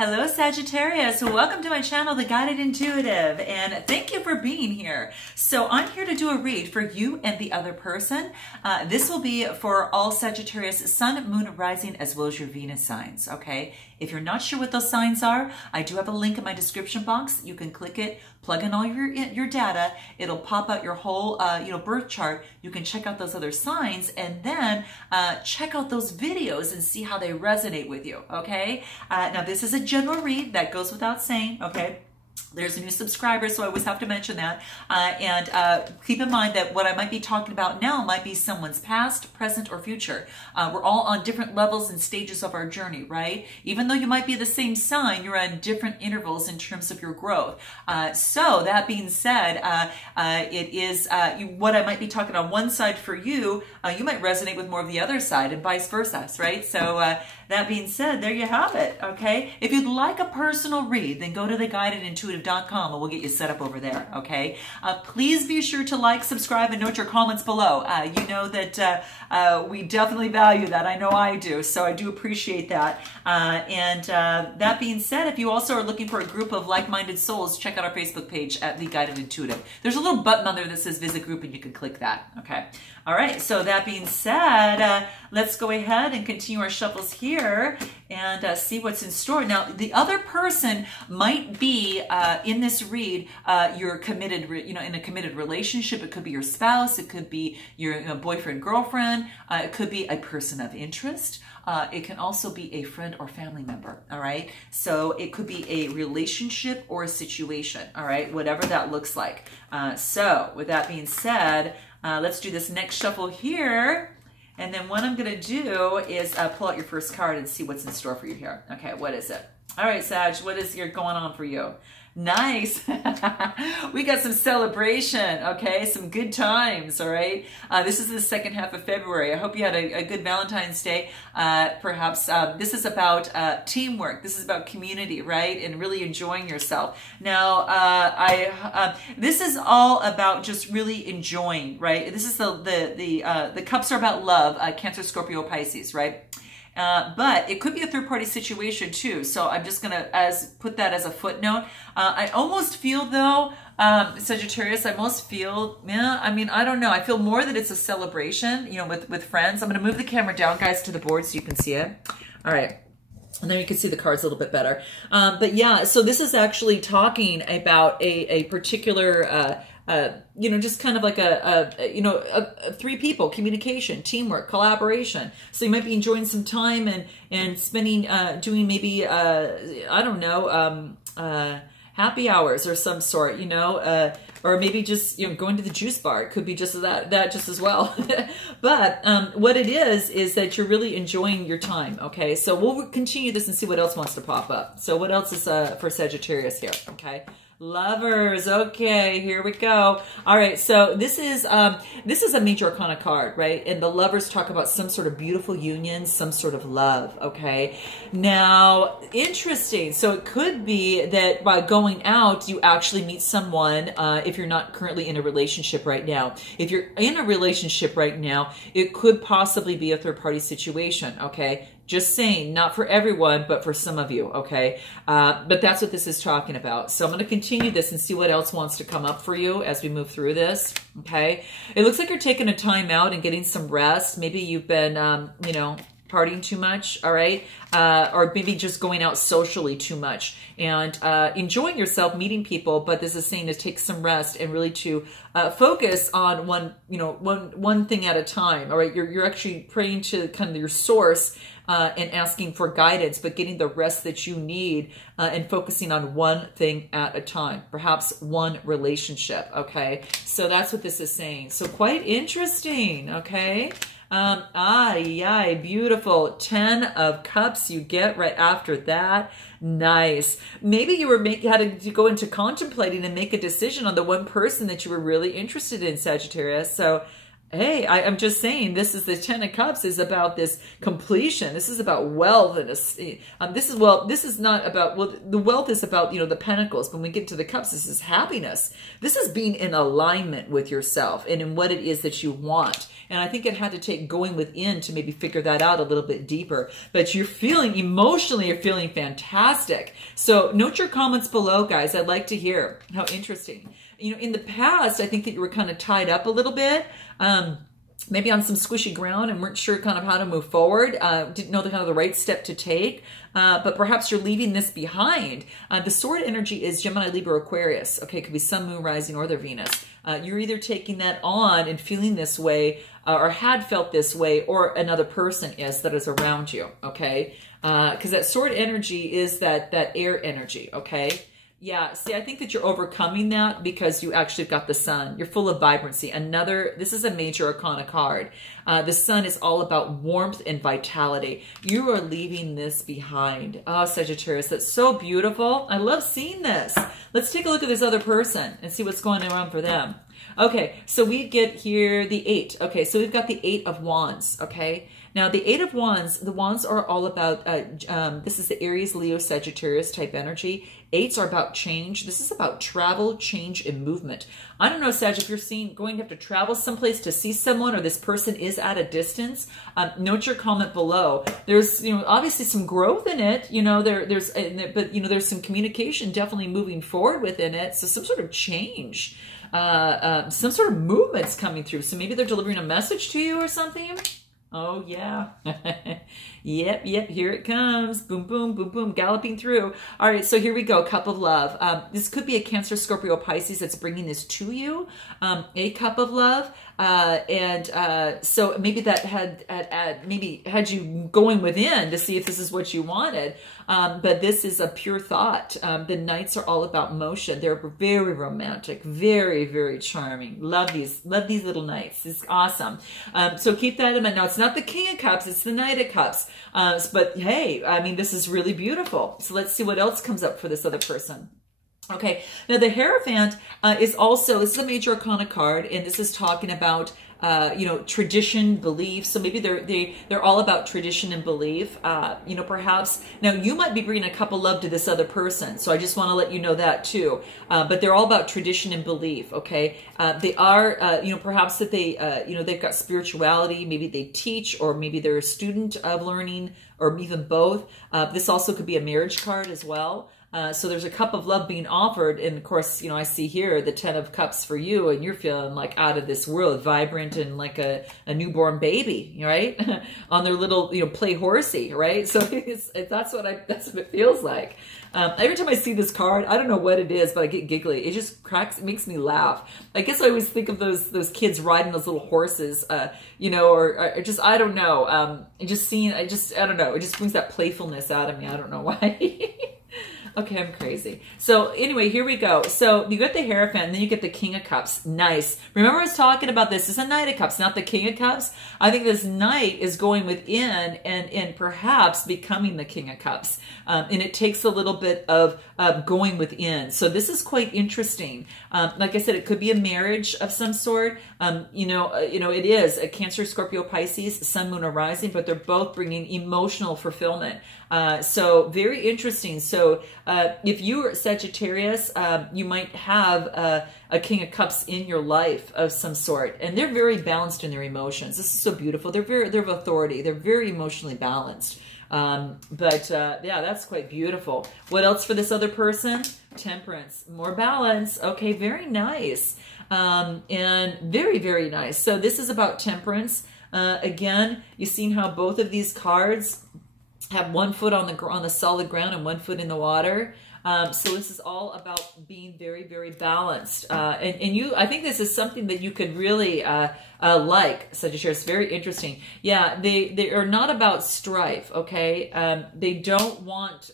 Hello Sagittarius, welcome to my channel, The Guided Intuitive, and thank you for being here. So I'm here to do a read for you and the other person. This will be for all Sagittarius, Sun, Moon, Rising, as well as your Venus signs, okay? If you're not sure what those signs are, I do have a link in my description box. You can click it, plug in all your data. It'll pop out your whole birth chart. You can check out those other signs and then check out those videos and see how they resonate with you, okay? Now this is a general read, that goes without saying, okay? There's a new subscriber, so I always have to mention that. Keep in mind that what I might be talking about now might be someone's past, present, or future. We're all on different levels and stages of our journey, right? Even though you might be the same sign, you're on different intervals in terms of your growth. So that being said, it is what I might be talking on one side for you, you might resonate with more of the other side and vice versa, right? So that being said, there you have it, okay? If you'd like a personal read, then go to theguidedintuitive.com and we'll get you set up over there, okay? Please be sure to like, subscribe, and note your comments below. You know that we definitely value that. I know I do, so I do appreciate that. That being said, if you also are looking for a group of like-minded souls, check out our Facebook page at The Guided Intuitive. There's a little button on there that says Visit Group, and you can click that, okay? All right, so that being said, let's go ahead and continue our shuffles here and see what's in store. Now, the other person might be in this read, you're committed, in a committed relationship. It could be your spouse. It could be your boyfriend, girlfriend. It could be a person of interest. It can also be a friend or family member, all right? So it could be a relationship or a situation, all right? Whatever that looks like. So with that being said, let's do this next shuffle here. And then what I'm going to do is pull out your first card and see what's in store for you here. Okay, what is it? All right, Sag, what is here going on for you? Nice. We got some celebration, okay? Some good times, all right? This is the second half of February. I hope you had a good Valentine's Day. Perhaps this is about teamwork. This is about community, right? And really enjoying yourself. Now, this is all about just really enjoying, right? This is the cups are about love, Cancer, Scorpio, Pisces, right? But it could be a third-party situation too. So I'm just gonna put that as a footnote. I almost feel though, Sagittarius, I almost feel, I mean, I don't know. I feel more that it's a celebration, with friends. I'm gonna move the camera down, guys, to the board so you can see it. All right. And then you can see the cards a little bit better. But yeah, so this is actually talking about a particular, just kind of like three people, communication, teamwork, collaboration. So you might be enjoying some time and spending, doing maybe, I don't know, happy hours or some sort, or maybe just, going to the juice bar. It could be just that just as well. But what it is that you're really enjoying your time, okay? So we'll continue this and see what else wants to pop up. So what else is for Sagittarius here, okay? Lovers, okay, here we go. All right, so this is a major arcana card, right? And the lovers talk about some sort of beautiful union, some sort of love, okay? Now, interesting. So it could be that by going out, you actually meet someone if you're not currently in a relationship right now. If you're in a relationship right now, it could possibly be a third-party situation, okay? Just saying, not for everyone, but for some of you, okay? But that's what this is talking about. So I'm going to continue this and see what else wants to come up for you as we move through this, okay? It looks like you're taking a time out and getting some rest. Maybe you've been, partying too much, all right? Or maybe just going out socially too much and enjoying yourself, meeting people, but this is saying to take some rest and really to focus on one thing at a time, all right? You're actually praying to kind of your source and asking for guidance, but getting the rest that you need and focusing on one thing at a time, perhaps one relationship, okay? So that's what this is saying. So quite interesting, okay? Beautiful. 10 of Cups you get right after that. Nice. Maybe you had to go into contemplating and make a decision on the one person that you were really interested in, Sagittarius. So Hey, I'm just saying, this is the Ten of Cups is about this completion. This is about wealth, and this is not about, well, the wealth is about, you know, the pentacles. When we get to the cups, this is happiness. This is being in alignment with yourself and in what it is that you want. And I think it had to take going within to maybe figure that out a little bit deeper. But you're feeling, emotionally, you're feeling fantastic. So note your comments below, guys. I'd like to hear. How interesting. You know, in the past, I think that you were kind of tied up a little bit, maybe on some squishy ground and weren't sure kind of how to move forward, didn't know the kind of the right step to take, but perhaps you're leaving this behind. The sword energy is Gemini, Libra, Aquarius. Okay, it could be Sun, Moon, Rising, or their Venus. You're either taking that on and feeling this way, or had felt this way, or another person is that is around you, okay? Because that sword energy is that air energy, okay? Yeah, see, I think that you're overcoming that because you actually got the sun. You're full of vibrancy. This is a major arcana card. The sun is all about warmth and vitality. You are leaving this behind. Oh, Sagittarius, that's so beautiful. I love seeing this. Let's take a look at this other person and see what's going on for them. Okay, so we get here the 8. Okay, so we've got the 8 of Wands, okay? Now, the 8 of Wands, the Wands are all about, this is the Aries, Leo, Sagittarius type energy. 8s are about change. This is about travel, change, and movement. I don't know, Sag, if you're going to have to travel someplace to see someone, or this person is at a distance, note your comment below. There's, you know, obviously some growth in it, you know, but, you know, there's some communication definitely moving forward within it. So some sort of change, some sort of movement's coming through. So maybe they're delivering a message to you or something. Oh, yeah. Yep, here it comes. Boom, boom, boom, boom, galloping through. All right, so here we go, cup of love. This could be a Cancer, Scorpio, Pisces that's bringing this to you, a cup of love. So maybe that had you going within to see if this is what you wanted. But this is a pure thought. The Knights are all about motion. They're very romantic, very, very charming. Love these little Knights. It's awesome. So keep that in mind. Now, it's not the King of Cups, it's the Knight of Cups. But hey, I mean, this is really beautiful. So let's see what else comes up for this other person. Okay, now the Hierophant is also, this is a major arcana card, and this is talking about you know, tradition, belief. So maybe they're all about tradition and belief. You know, perhaps now you might be bringing a cup of love to this other person. So I just want to let you know that too. But they're all about tradition and belief. Okay, they are you know, perhaps that they you know, they've got spirituality. Maybe they teach, or maybe they're a student of learning, or even both. This also could be a marriage card as well. So there's a cup of love being offered. And of course, you know, I see here the 10 of Cups for you, and you're feeling like out of this world, vibrant and like a newborn baby, right? On their little, you know, play horsey, right? So that's what it feels like. Every time I see this card, I don't know what it is, but I get giggly. It just it makes me laugh. I guess I always think of those kids riding those little horses, you know, or just, I don't know. I don't know. It just brings that playfulness out of me. I don't know why. Okay, I'm crazy. So anyway, here we go. So you get the Hierophant, and then you get the King of Cups. Nice. Remember I was talking about this. It's a Knight of Cups, not the King of Cups. I think this Knight is going within and perhaps becoming the King of Cups. And it takes a little bit of going within. So this is quite interesting. Like I said, it could be a marriage of some sort. You know, it is a Cancer, Scorpio, Pisces, Sun, Moon, or Rising, but they're both bringing emotional fulfillment. So very interesting. So if you are Sagittarius, you might have a King of Cups in your life of some sort, and they're very balanced in their emotions. This is so beautiful. They're of authority. They're very emotionally balanced. Yeah, that's quite beautiful. What else for this other person? Temperance, more balance. Okay, very nice. And very, very nice. So this is about temperance. Again, you've seen how both of these cards have one foot on the solid ground and one foot in the water. So this is all about being very, very balanced. I think this is something that you could really like, Sagittarius. Very interesting. Yeah, they are not about strife. Okay, they don't want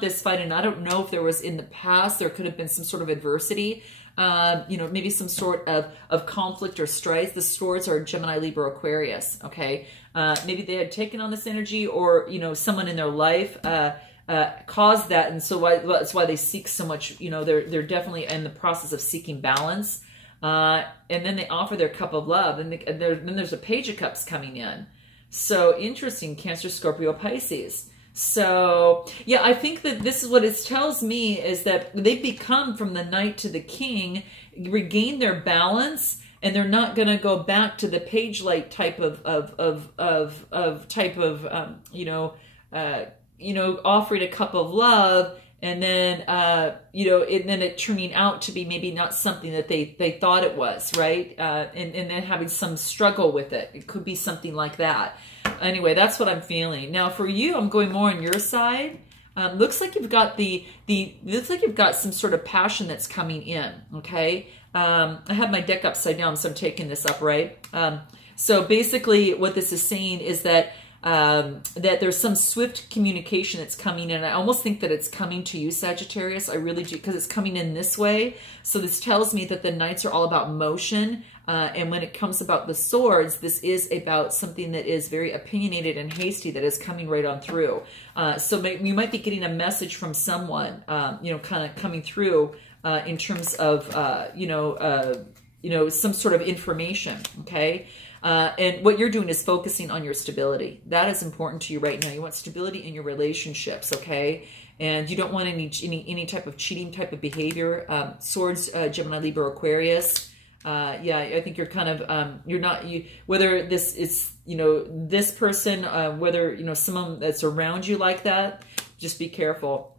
this fight. And I don't know if there was in the past, there could have been some sort of adversity. You know, maybe some sort of conflict or strife. The swords are Gemini, Libra, Aquarius. Okay, maybe they had taken on this energy, or you know, someone in their life caused that, and so that's why they seek so much. You know, they're definitely in the process of seeking balance. And then they offer their cup of love, and then there's a Page of Cups coming in. So interesting, Cancer, Scorpio, Pisces. So yeah, I think that this is what it tells me, is that they become from the Knight to the King, regain their balance, and they're not going to go back to the page-like type of offering a cup of love, and then and then it turning out to be maybe not something that they thought it was, right? And then having some struggle with it. It could be something like that. Anyway, that's what I'm feeling. Now for you, I'm going more on your side. Looks like you've got looks like you've got some sort of passion that's coming in. Okay. I have my deck upside down, so I'm taking this up, right? So basically what this is saying is that that there's some swift communication that's coming in. I almost think that it's coming to you, Sagittarius. I really do, because it's coming in this way. So this tells me that the Knights are all about motion. And when it comes about the Swords, this is about something that is very opinionated and hasty that is coming right on through. So you might be getting a message from someone, kind of coming through in terms of, some sort of information, okay? And what you're doing is focusing on your stability. That is important to you right now. You want stability in your relationships, okay? And you don't want any type of cheating type of behavior. Swords, Gemini, Libra, Aquarius. Yeah, I think you're kind of, whether this is, this person, whether, someone that's around you like that, just be careful.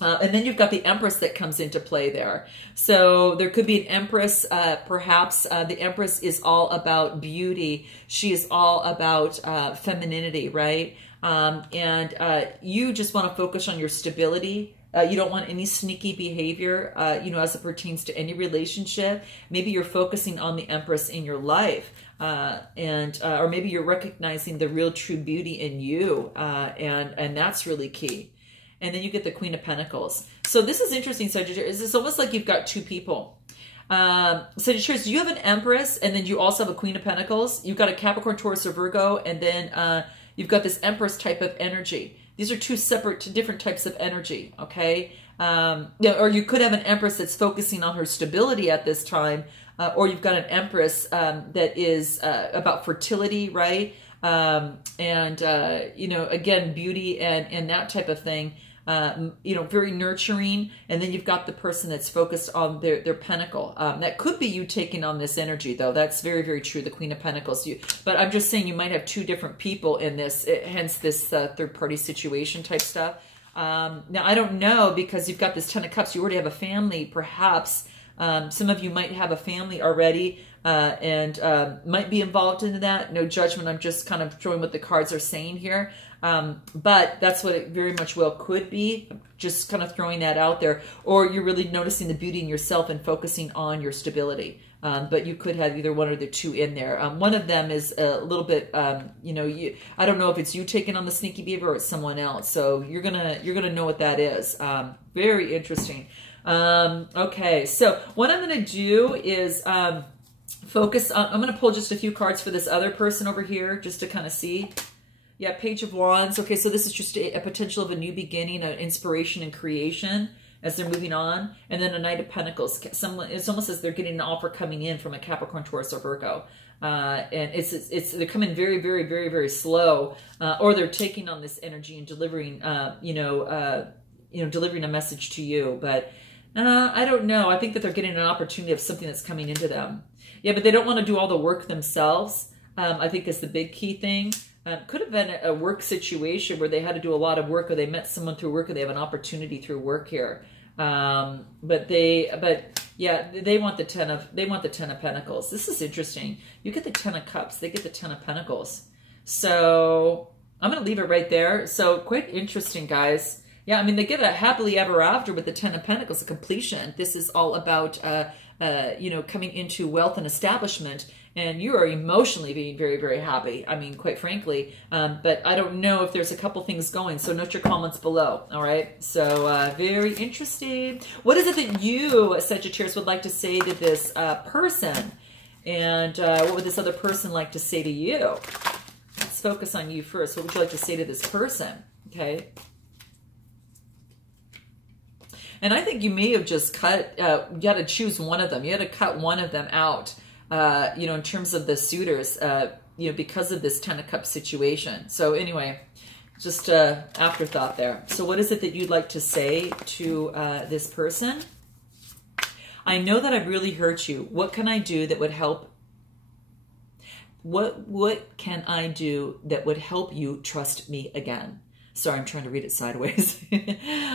And then you've got the Empress that comes into play there. So there could be an Empress, perhaps. The Empress is all about beauty. She is all about femininity, right? And you just want to focus on your stability. You don't want any sneaky behavior, as it pertains to any relationship. Maybe you're focusing on the Empress in your life, or maybe you're recognizing the real true beauty in you, and that's really key. And then you get the Queen of Pentacles. So this is interesting, Sagittarius. It's almost like you've got two people. Sagittarius, you have an Empress, and then you also have a Queen of Pentacles. You've got a Capricorn, Taurus, or Virgo, and then you've got this Empress type of energy. These are two different types of energy, okay? Or you could have an Empress that's focusing on her stability at this time, or you've got an Empress that is about fertility, right? Again, beauty and that type of thing. Very nurturing. And then you've got the person that's focused on their pentacle. That could be you taking on this energy, though. That's very, very true, the Queen of Pentacles. But I'm just saying you might have two different people in this, hence this third-party situation type stuff. Now, I don't know, because you've got this Ten of Cups. You already have a family, perhaps. Some of you might have a family already and might be involved in that. No judgment. I'm just kind of showing what the cards are saying here. But that's what it very much well could be. Just kind of throwing that out there. Or you're really noticing the beauty in yourself and focusing on your stability. But you could have either one or the two in there. One of them is a little bit, I don't know if it's you taking on the sneaky behavior or it's someone else. So you're gonna know what that is. Very interesting. Okay, so what I'm going to do is focus on, I'm going to pull just a few cards for this other person over here, just to kind of see. Yeah, Page of Wands. Okay, so this is just a potential of a new beginning, an inspiration and creation as they're moving on. And then a Knight of Pentacles. It's almost as they're getting an offer coming in from a Capricorn, Taurus, or Virgo. And they're coming very, very, very, very slow, or they're taking on this energy and delivering, delivering a message to you. But I don't know. I think that they're getting an opportunity of something that's coming into them. Yeah, but they don't want to do all the work themselves. I think is the big key thing. Could have been a work situation where they had to do a lot of work, or they met someone through work, or they have an opportunity through work here. But yeah, they want the Ten of Pentacles. This is interesting. You get the Ten of Cups. They get the Ten of Pentacles. So I'm going to leave it right there. So quite interesting, guys. Yeah, I mean, they get a happily ever after with the Ten of Pentacles, a completion. This is all about, coming into wealth and establishment. And you are emotionally being very, very happy. I mean, quite frankly. But I don't know if there's a couple things going. So note your comments below. All right. So very interesting. What is it that you, Sagittarius, would like to say to this person? And what would this other person like to say to you? Let's focus on you first. What would you like to say to this person? Okay. And I think you may have just cut, you had to choose one of them. You had to cut one of them out, you know, in terms of the suitors, you know, because of this 10 of Cups situation. So anyway, just afterthought there. So what is it that you'd like to say to this person? I know that I've really hurt you. What can I do that would help? What can I do that would help you trust me again? Sorry, I'm trying to read it sideways.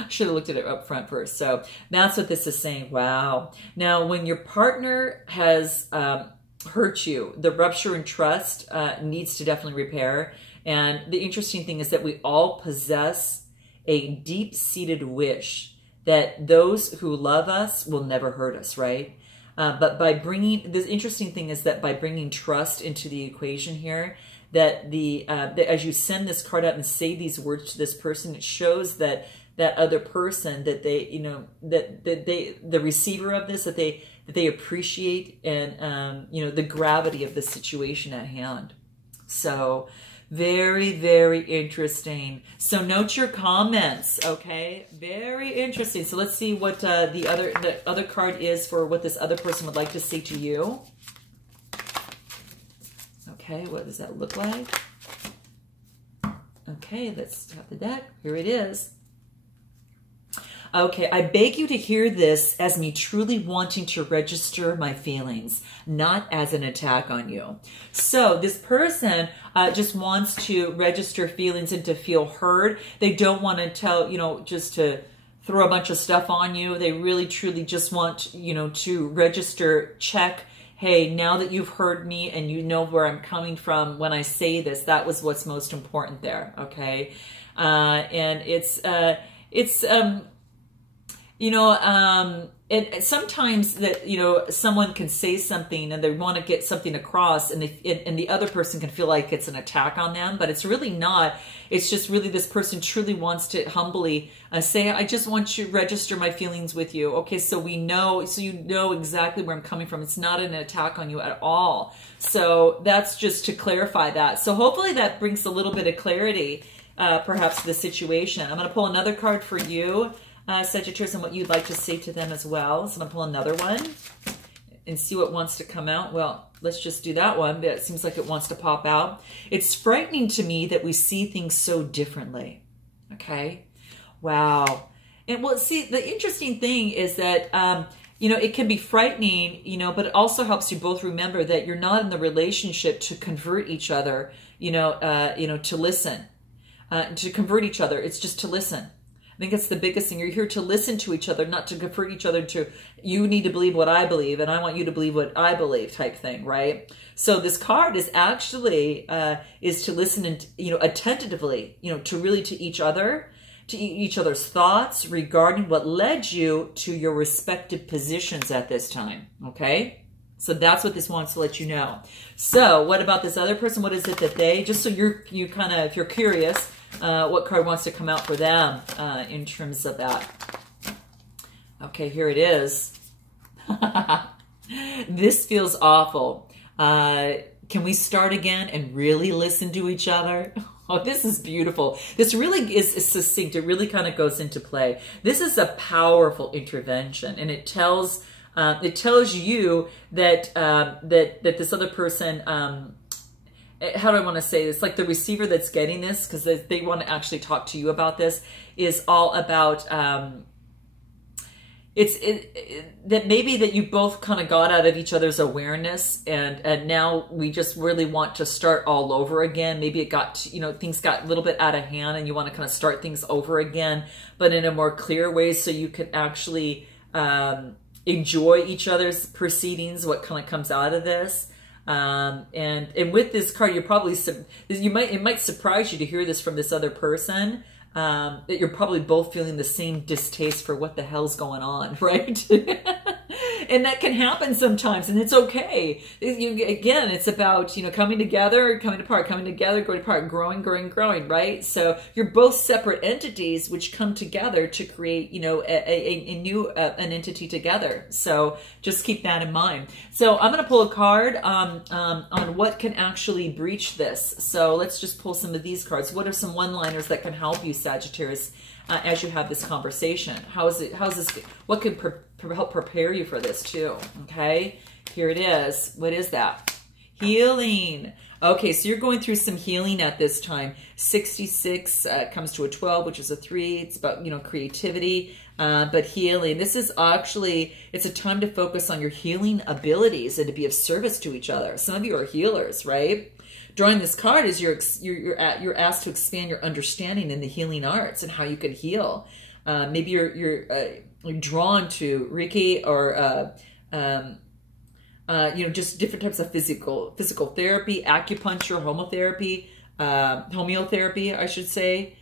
Should have looked at it up front first. So that's what this is saying. Wow. Now, when your partner has hurt you, the rupture in trust needs to definitely repair. And the interesting thing is that we all possess a deep-seated wish that those who love us will never hurt us, right? But by bringing, the interesting thing is that by bringing trust into the equation here, that that as you send this card out and say these words to this person, it shows that that other person, that they, you know, that they, the receiver of this, that they appreciate and, you know, the gravity of the situation at hand. So very, very interesting. So note your comments, okay? Very interesting. So let's see what the other card is for what this other person would like to say to you. Okay, what does that look like? Okay, let's have the deck. Here it is. Okay, I beg you to hear this as me truly wanting to register my feelings, not as an attack on you. So this person just wants to register feelings and to feel heard. They don't want to tell, you know, just to throw a bunch of stuff on you. They really, truly just want, you know, to register, check, hey, now that you've heard me and you know where I'm coming from when I say this, that was what's most important there, okay? And it's you know, and sometimes that, you know, someone can say something and they want to get something across and the other person can feel like it's an attack on them, but it's really not. It's just really this person truly wants to humbly say, I just want you to register my feelings with you. Okay, so we know, so you know exactly where I'm coming from. It's not an attack on you at all. So that's just to clarify that. So hopefully that brings a little bit of clarity, perhaps to the situation. I'm going to pull another card for you, Sagittarius, and what you'd like to say to them as well. So I'm going to pull another one and see what wants to come out. Well, let's just do that one, but it seems like it wants to pop out. It's frightening to me that we see things so differently. Okay. Wow. And well, see, the interesting thing is that, you know, it can be frightening, you know, but it also helps you both remember that you're not in the relationship to convert each other, you know, to listen, to convert each other. It's just to listen. I think it's the biggest thing. You're here to listen to each other, not to convert each other to, you need to believe what I believe and I want you to believe what I believe type thing, right? So this card is actually, is to listen and, you know, attentively, you know, to really to each other, to each other's thoughts regarding what led you to your respective positions at this time, okay? So that's what this wants to let you know. So what about this other person? What is it that they, just so you kind of, if you're curious, what card wants to come out for them in terms of that? Okay, here it is. This feels awful. Can we start again and really listen to each other? Oh, this is beautiful. This really is succinct. It really kind of goes into play. This is a powerful intervention, and it tells you that that this other person. How do I want to say this? Like the receiver that's getting this, because they want to actually talk to you about this, is all about that maybe that you both kind of got out of each other's awareness, and now we just really want to start all over again. Maybe it got, you know, things got a little bit out of hand and you want to kind of start things over again, but in a more clear way, so you can actually enjoy each other's proceedings, what kind of comes out of this. And with this card, you're probably, it might surprise you to hear this from this other person, that you're probably both feeling the same distaste for what the hell's going on, right? And that can happen sometimes, and it's okay. Again, it's about, you know, coming together, coming apart, coming together, going apart, growing, growing, growing, right? So you're both separate entities which come together to create, you know, a new an entity together. So just keep that in mind. So I'm going to pull a card on what can actually breach this. So let's just pull some of these cards. What are some one-liners that can help you, Sagittarius, as you have this conversation. How's this, what could help prepare you for this too? Okay, here it is. What is that? Healing. Okay, so you're going through some healing at this time. 66 comes to a 12, which is a 3. It's about, you know, creativity, but healing. This is actually, it's a time to focus on your healing abilities and to be of service to each other. Some of you are healers, right? Drawing this card is you're asked to expand your understanding in the healing arts and how you can heal. Maybe you're drawn to Reiki or you know, just different types of physical therapy, acupuncture, homeotherapy, I should say,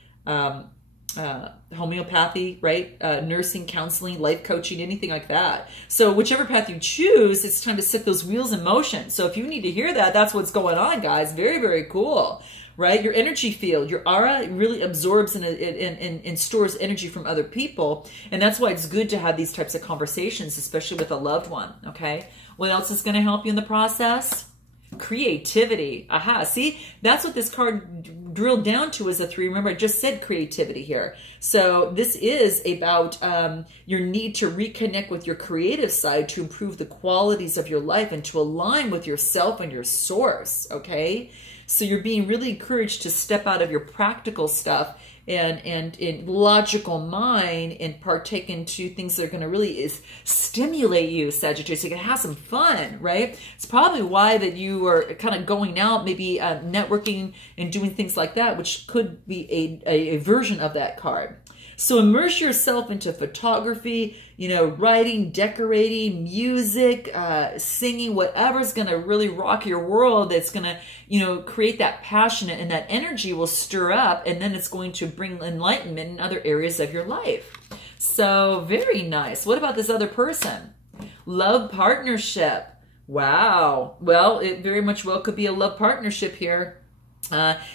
homeopathy, right? Nursing, counseling, life coaching, anything like that. So whichever path you choose, it's time to set those wheels in motion. So if you need to hear that, that's what's going on, guys. Very, very cool, right? Your energy field, your aura really absorbs and stores energy from other people. And that's why it's good to have these types of conversations, especially with a loved one, okay? What else is going to help you in the process? Creativity. Aha. See, that's what this card drilled down to as a 3. Remember, I just said creativity here. So this is about your need to reconnect with your creative side to improve the qualities of your life and to align with yourself and your source. Okay. So you're being really encouraged to step out of your practical stuff and in logical mind and partake into things that are going to really stimulate you, Sagittarius. So you can have some fun, right? It's probably why that you are kind of going out, maybe networking and doing things like that, which could be a version of that card. So immerse yourself into photography, you know, writing, decorating, music, singing, whatever's going to really rock your world. That's going to, you know, create that passion, and that energy will stir up, and then it's going to bring enlightenment in other areas of your life. So very nice. What about this other person? Love partnership. Wow. Well, it very much well could be a love partnership here.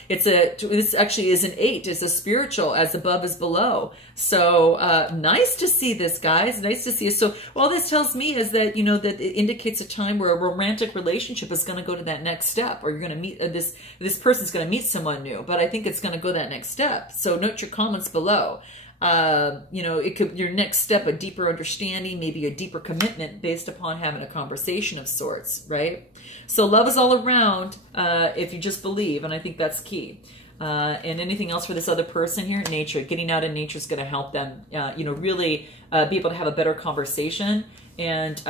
This actually is an 8. It's a spiritual, as above is below. So nice to see this, guys. Nice to see it. So all this tells me is that, you know, that it indicates a time where a romantic relationship is going to go to that next step, or you're going to meet this person's going to meet someone new. But I think it's going to go that next step. So note your comments below. You know, it could, your next step, a deeper understanding, maybe a deeper commitment based upon having a conversation of sorts, right? So love is all around, if you just believe, and I think that's key. And anything else for this other person here? Nature. Getting out in nature is going to help them, you know, really be able to have a better conversation, and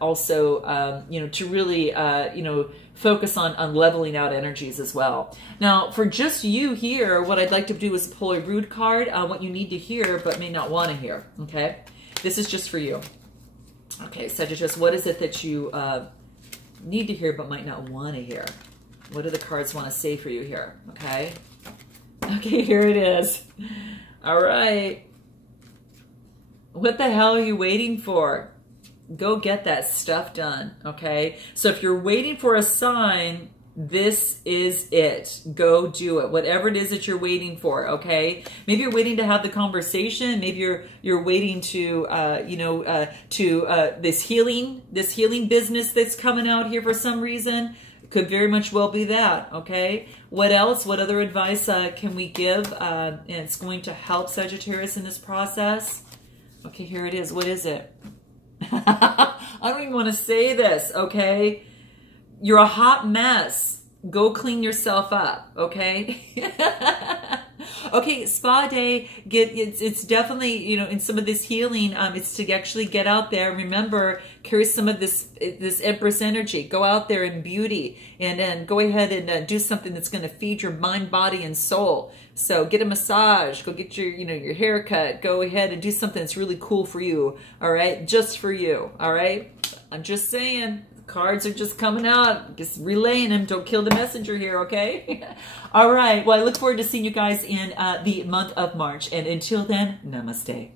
also, you know, to really, you know, focus on leveling out energies as well. Now, for just you here, what I'd like to do is pull a rude card, what you need to hear but may not want to hear, okay? This is just for you. Okay, Sagittarius, what is it that you need to hear but might not want to hear? What do the cards want to say for you here, okay? Okay, here it is. All right. What the hell are you waiting for? Go get that stuff done, okay? So if you're waiting for a sign, this is it. Go do it. Whatever it is that you're waiting for, okay? Maybe you're waiting to have the conversation. Maybe you're waiting to, you know, this healing business that's coming out here for some reason. Could very much well be that, okay? What else? What other advice can we give? And it's going to help Sagittarius in this process. Okay, here it is. What is it? I don't even want to say this, okay? You're a hot mess. Go clean yourself up, okay? Okay, spa day, it's definitely, you know, in some of this healing, it's to actually get out there. Remember, carry some of this Empress energy. Go out there in beauty, and then go ahead and do something that's going to feed your mind, body, and soul. So get a massage, go get your, you know, your haircut. Go ahead and do something that's really cool for you, all right? Just for you, all right? I'm just saying. Cards are just coming out, just relaying them. Don't kill the messenger here, okay? All right. Well, I look forward to seeing you guys in the month of March. And until then, namaste.